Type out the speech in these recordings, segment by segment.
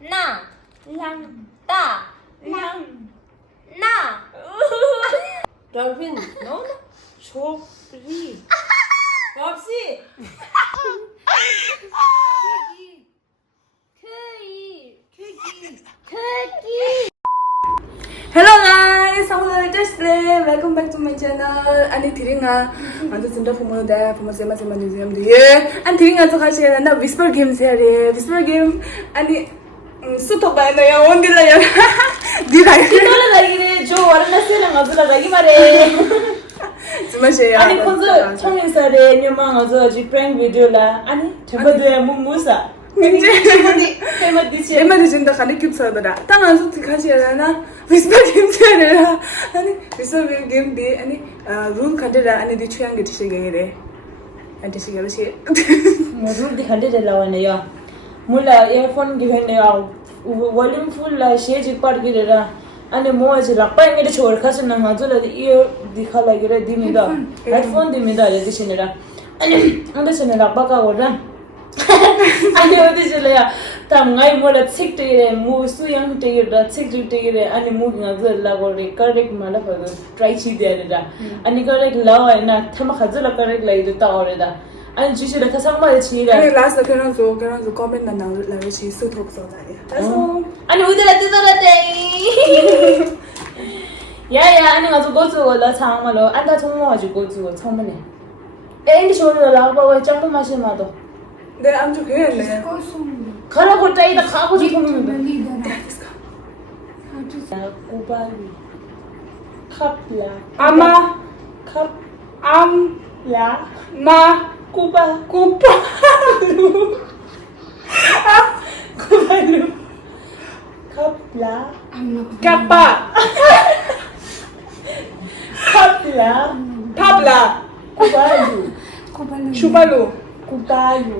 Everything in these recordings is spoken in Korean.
나, 랑, 따, 랑. 나. Darwin, no? Chopri. Popsi. Hello guys, I'm Jesslyn. Welcome back to my channel. Ani thiringa, ando sunda fumo da, fumo sema sema museum de. Ani thiringa to khashi na whisper game se re. Whisper game. Ani suto ba na ya on dila ya. Dila. Kitola lagi re, jo warna se na ngazula lagi mare. Smash ya. Ani konzo chongi sa re, nyoma ngazo ji prank video la. Ani chapade mumusa. Tema diche. Tema diche nda khali kip sa da. Tanga so khashi na whisper game se re. Ani whisper game de ani room khadira ani di chuyang ge tishe ge re. Ani tishe ge shi. Room di khadira la wana ya. Mula earphone given ya. Volume full la share part gi ra. Ani mo ji la pa ngere chor khasu na ngazula di ear dikha lagi re dimi da. Headphone dimi da le dishe ra. Ani anda se na ba ka ora. Ani odi jele ya tam ngai mola sik te re mu su yang te ra sik te re ani mu ngazula la go re correct mala pa try chi de ra. Ani correct la na thama khazula correct la idu ta ore da. Ani jishe la thasang ma chi ra. Ani last ka na so comment na la chi su thok so da ya. So 아니 우들한테 야야 아니 가서 고추 나 장마로 안다 통모가지고 고추 처음에 애인이 쇼를 나와봐 짬뽕 마시는 마도 네 아주 그랬네. 가라고 따이다 가고 싶으면 고발이 컵라 아마 컵 암라 마 고바 고파루 고발루 컵라 까빠 컵라 탑라 고발루 슈발루 고발루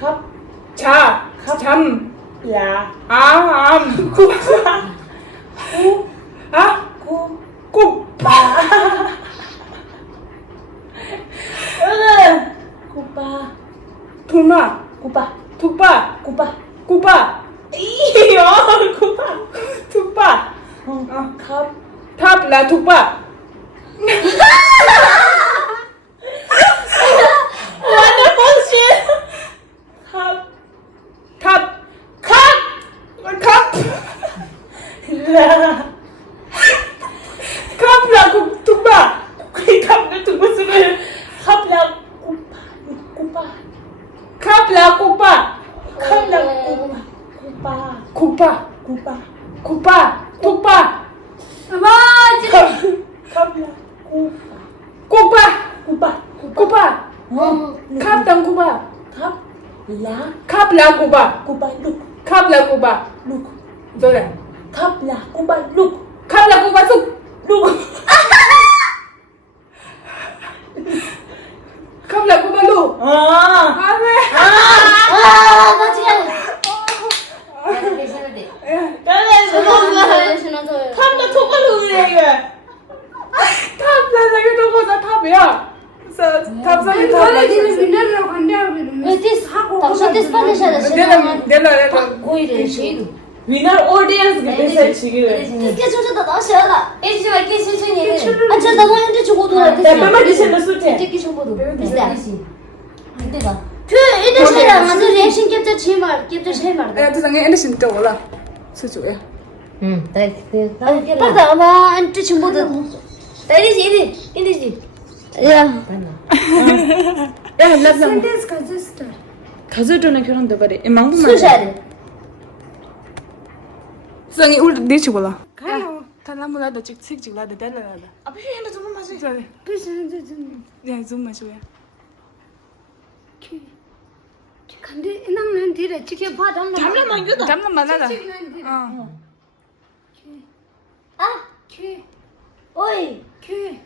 컵 자 잠 야, 암 구파 구빠 구빠, 도마 구빠, 툭바 구빠, 구빠 이요, 구빠, 툭바 컵, 탑라 툭바 what the bullshit? 탑 라, 컵라 툭바 컵을 두고 쓰면 컵라 구빠, 컵라 구빠 컵라 구빠, 구빠 구빠, 구빠 툭바 컵라 구빠 구빠, 구빠 컵당 구빠 컵라 컵라 구빠 구빠 룩, 컵라 구빠 룩, 그래 컵라 구빠 룩, 컵라 구빠 쑥 룩. 컵라 구빠 룩 아, 아메 탑나 토발루네 이거. 탑라 자기 또 보자 탑이야 탑상이 탑라 위너 오디언스 그래서 지금. 내가 디션을 쓸게. 야 세상에 엔더신 또 올라 수주야 야 랍람 가져도는 결혼도 그래 이 망부만 세상에 울 내치 볼라 달라물라도 찍찍찍라도 달라라다 앞에 핸드 좀 마시 잘해 야 좀 마셔야 잠깐만 이거다. 잠깐만 나가 오이, 퀴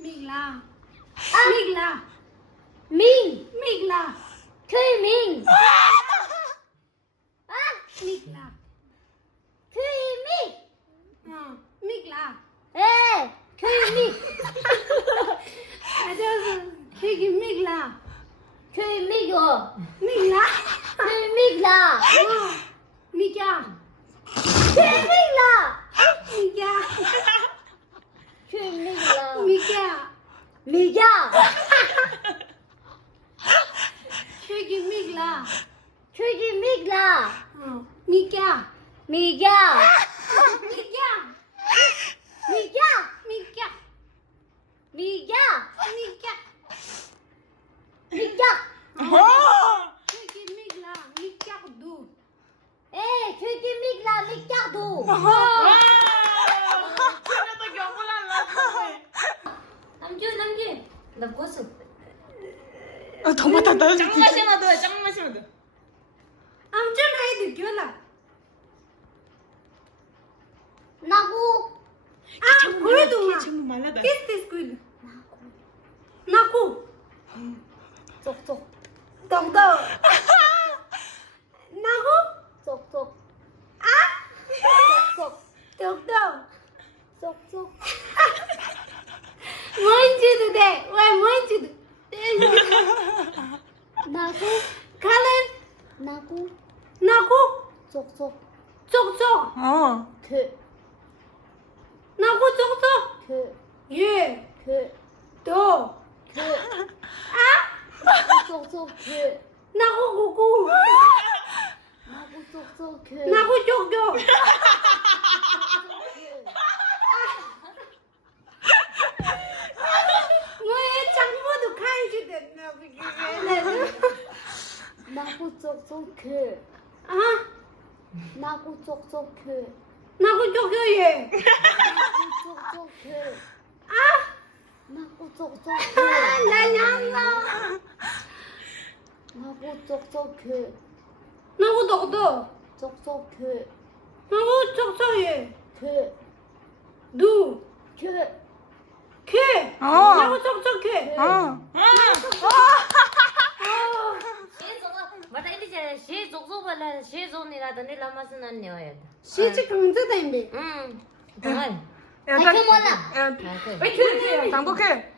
Migla. Migla. Ming. Migla. Thuy Ming. Migla. Thuy Ming. Migla. Ê, Thuy Ming. Thuy Migla. Thuy Migla. Migla. Thuy Migla. Migla. Thuy Migla. Migla. Thuy Migla. Migla. Migla. Thuy Migla. Thuy Migla. Migla. Migla. Migla. Migla. Migla. Migla. Migla. Migla. Thuy Migla. Migla du. Ê, Thuy Migla. Migla du. 남준. 나 고수. 더 맞았다. 짱 마시면 돼. 짱 마시면 돼. 남준 하이드 겨라. 나고. 그래도 정말 말라다. Kiss this good. 나고. 쏙쏙. 떡떡. 나고. 쏙쏙. 아? 쏙쏙. 떡떡. 쏙쏙. 뭔지도 돼. 왜 뭔지도. 나고. 칼은. 나고. 나고. 쏙쏙. 쏙쏙. 그. 나고 쏙쏙. 그. 예. 그. 또. 그. 아? 쏙쏙. 그. 나고 고고. 나고 쏙쏙. 그. 나고 쪽쪽. 왜 장모도 간지 됐나 그게. 나고 쏙쏙. 그. 아? 나고 쏙쏙. 그. 나고 쪽쪽 예. 나고 쏙쏙. 그. 아? 나고 쏙쏙. 아, 그. 나 냠나. 나고 쏙쏙. 그. 나고 떡떡. 쏙쏙. 그. 나고 쪽쪽 예. 그. 누. 그. 캐. 나고 쪽쪽 캐. But I did she took over the she's only rather than the Lamas and Noed. 시지 강자다 임비. Fine. 당복해.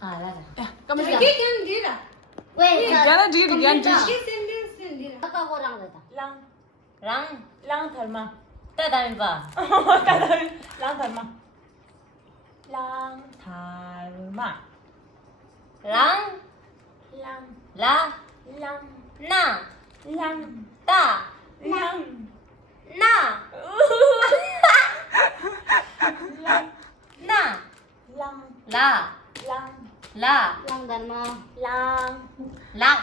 Ah, Lara. 까매지야. 이게 견디라. Wait, 야나 뒤에 얀 뒤. 이게 센텐스 견디라. 아까 뭐랑 그랬다. 랑 닮아. 따닮바. 랑 닮아. 랑, 라, 나, 따, 나, 나, 라, 라, 랑단마. 랑, 라,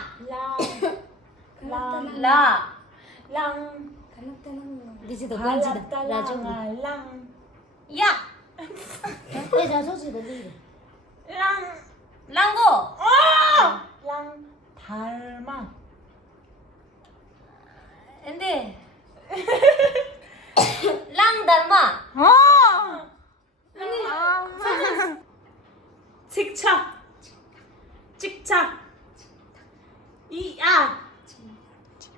This is the one. 야, 왜 자소지 들리래? 랑고, 랑 닮아. 근데 랑 닮아. 직차. 찍차. 이아.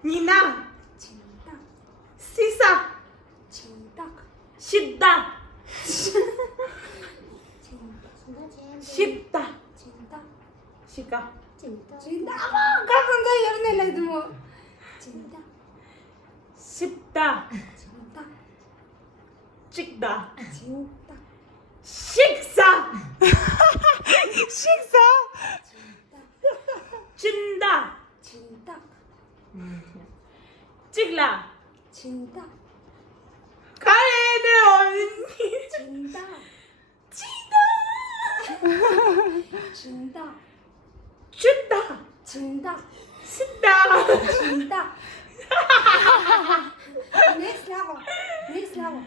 니나. 시사. 쉽다. 쉽다. 시가. 진짜 아마 가만다 열내래도 뭐. 진짜. 쉽다. 진짜. 찍다. 진짜. 식사. 식사. 찐다. 진짜. 찍라. 진짜. 가래는 언니. 진짜. 진짜. 춥다. 진짜. 신다. 진짜. Next level. Next level.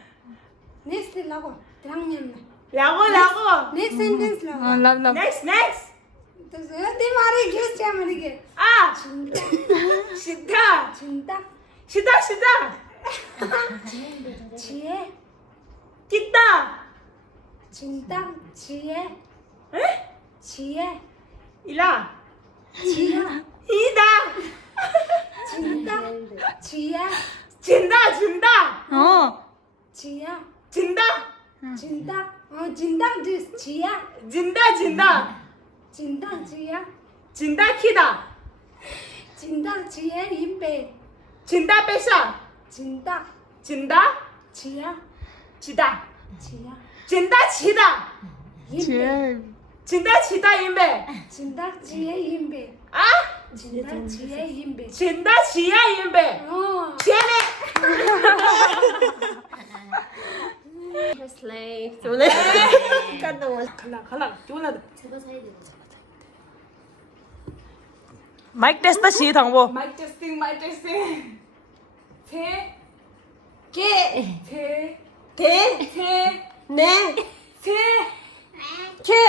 Next level. 들학년 라고. Next sentence level. 람. next. तो ते मारे घेस च्या मारे घे. 아. चिंता. 시다. चिंता. 시다. 지혜. 기다. 진당 지혜 지혜 일라 지혜 이다 진당 지혜 진다 지혜 진다 진당 진당 지혜 진다 진당 지혜 진다 키다 진당 지혜 인배 진다 빼샤 진당 진다 지혜 지다 지혜 진다 치다 인배 진다 치다 인베 진당 지혜 인배 아 진당 지혜 인배 진다 치야 인베 쟤네 slave Sebenarnya kan nama 갈라 졸라 coba saya dulu 마이크 테스트 시 당보 마이크 테스팅 세 Ke 세 Ke 세 Ne 세 Ke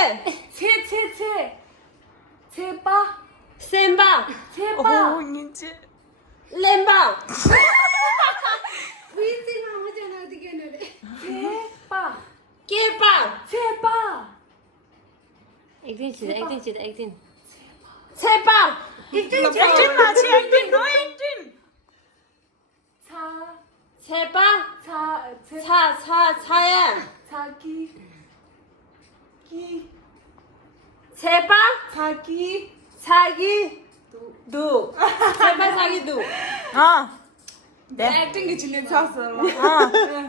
세빠 Sembang 세빠 인지 Lembang 부인들만 오잖아 어떻게 하는데 세빠 Kepang 세빠 Acting cerita acting Sepang 액팅 마치 액팅 너 액팅 사 Sepang 사 Sayang 자기 기 Sepang 자기 Sagi Du Sepang Sagi Du 네 액팅이 진행 샀어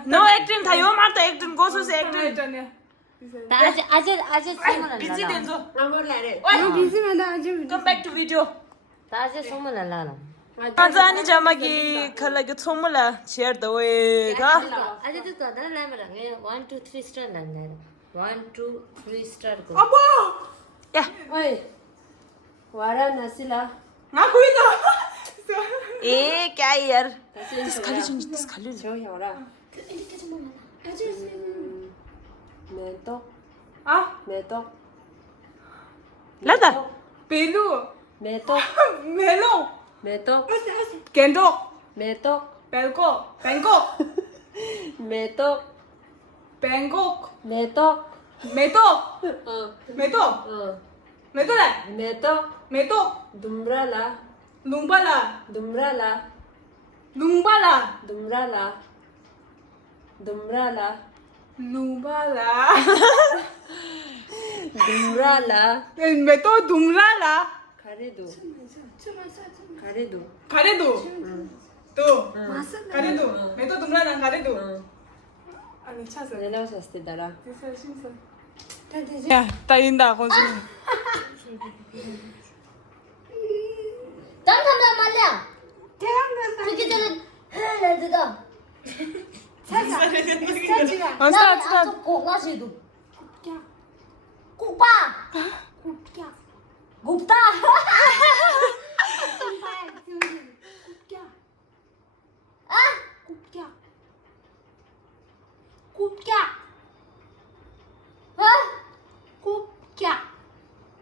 너 액팅 다 요마다 액팅 고수스 액팅 Aja semua 비지 된소 Nomor lain 너 비스면 나 좀. Come back to video Aja semua lala 가자니 자마기 칼라기 총물라 치어더웨가 Aja tu kau dah lama dah. 1, 2, 3 star dah. 1, 2, 3 star ko. 야 Oi. Varanasi la. 나구이다 에 까이얼 Sekali 스칼리 Jauh ya orang. 아주 Metok, 아 metok, 라다 벨루 metok, 멜로 metok, 겐독 metok, 벨고 뱅곡 metok, 뱅곡 metok. 메독 메독 메독래 Metok. 메독 Dumbrala, 룽발라 dumbrala, 룽발라 dumbrala, dumbrala, 룽발라 dumbrala. 메독 둥랄라 Karedu, karedu. 가레도 또 마스 가레도 메독 둥랄라 가레도 아니 차서 Nela usasti dara. 야 따인다 건수 Dan kami malam. 대한민국 Pergi jalan. Hei, juga. 사지가 어 스타트 스타트 Kok ngasih itu? 야 Kupa. 곱야 Gupta. 곱야 곱야 Ah, 곱야 곱야 hah? 곱야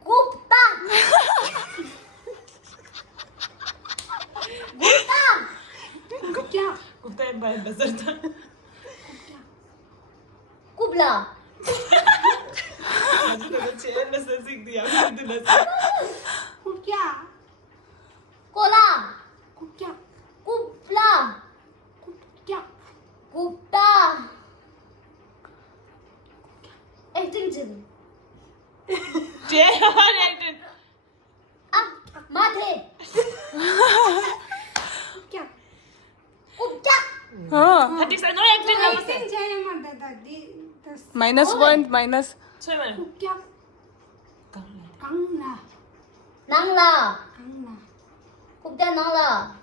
Gupta. Gupta. 곱야 굽다에 말 베서다 Kubla. 아주가 제일 센스디야 근데 곱야 Kola. 곱야 Kubla. 곱야 Gupta. Acting jadi. 제일 액팅 Ah, mati. 곱야 Kupcak. 하디사 너 액팅 남았어 생자야만 다다디 마이너스 포인트 마이너스 최면 곱야 강나 Nangla. 강나 Kupcak nangla.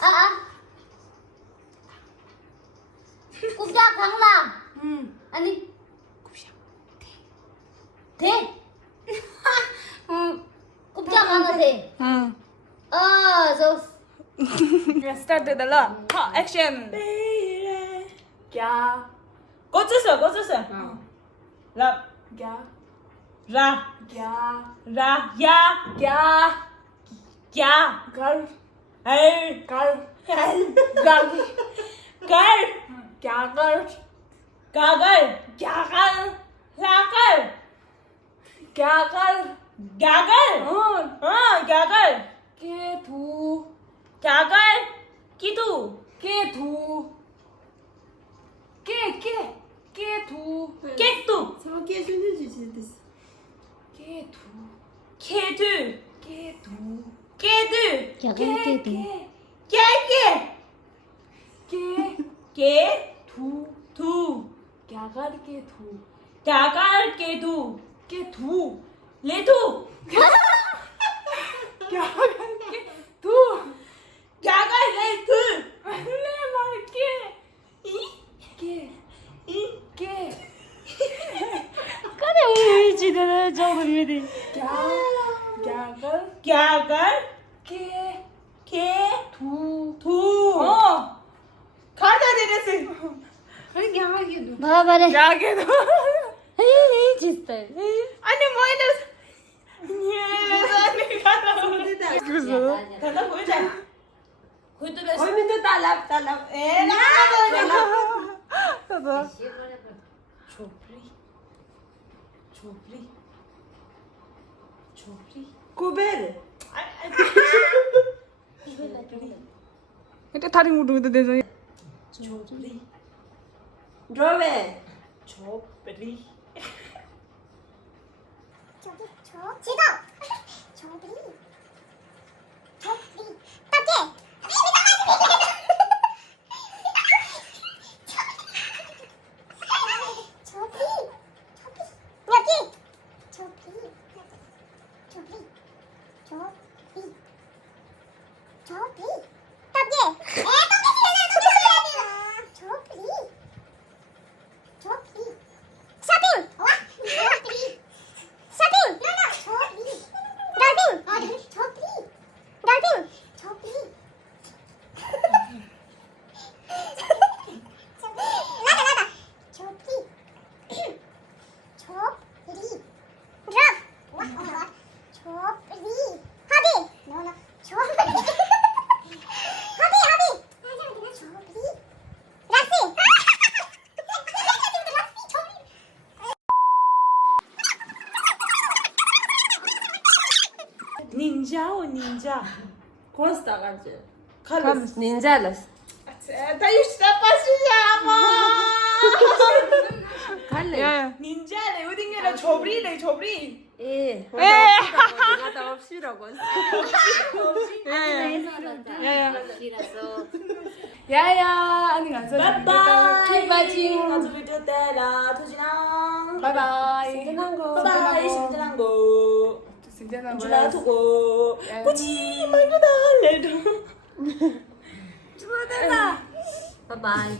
Ah. Kupcak nangla. 응 Ani. Te. Kupcak nangla te. 응 Ah, so. 스타트 달라 액션 야 꽂혔어 라 야 라, 야 라, 야, 야 야, 갈 알, 갈 갈, 갈 갈, 야갈 गागल गागल गागल गागल गागल हाँ गागल केथू गागल कितु केथू केथू Ketu Sama que ajuda de केथू 케두 केथू 케두 क्या करके 깨깨 केथू के두 गागल केथू गागल के두 केथू लेतु गागल केथू गागल लेतु ले मार के के के करे हुई चीजें जो बनी थी क्या गागल गागल के के두 थू खाता देने से Olha que rápido. बाबा रे क्या के थू ये चीज तो 아니 뭐이들 얘네 가나 가나 보이자 보이들 Oi, me deu talap. 에 나가도 छोपरी छोपरी छोपरी Cober. এটা থারি মুটু তো দেছো 초프리 Drove. 초프리 닌자오 닌자 Consta, Garcia. 칼로스 Ninjalas. 다 유시다 빠시자마 예 닌자래 어딘가라 조브리래 조브리 Eh. Gata 없이라고. 야야 아니 안 써. 바이바이 바이바이. 가족 비디오 때라 토지랑 바이바이. 바이바이 심지랑 고 진짜나 주나 두고 야. 꾸지 말고다 레드 bye bye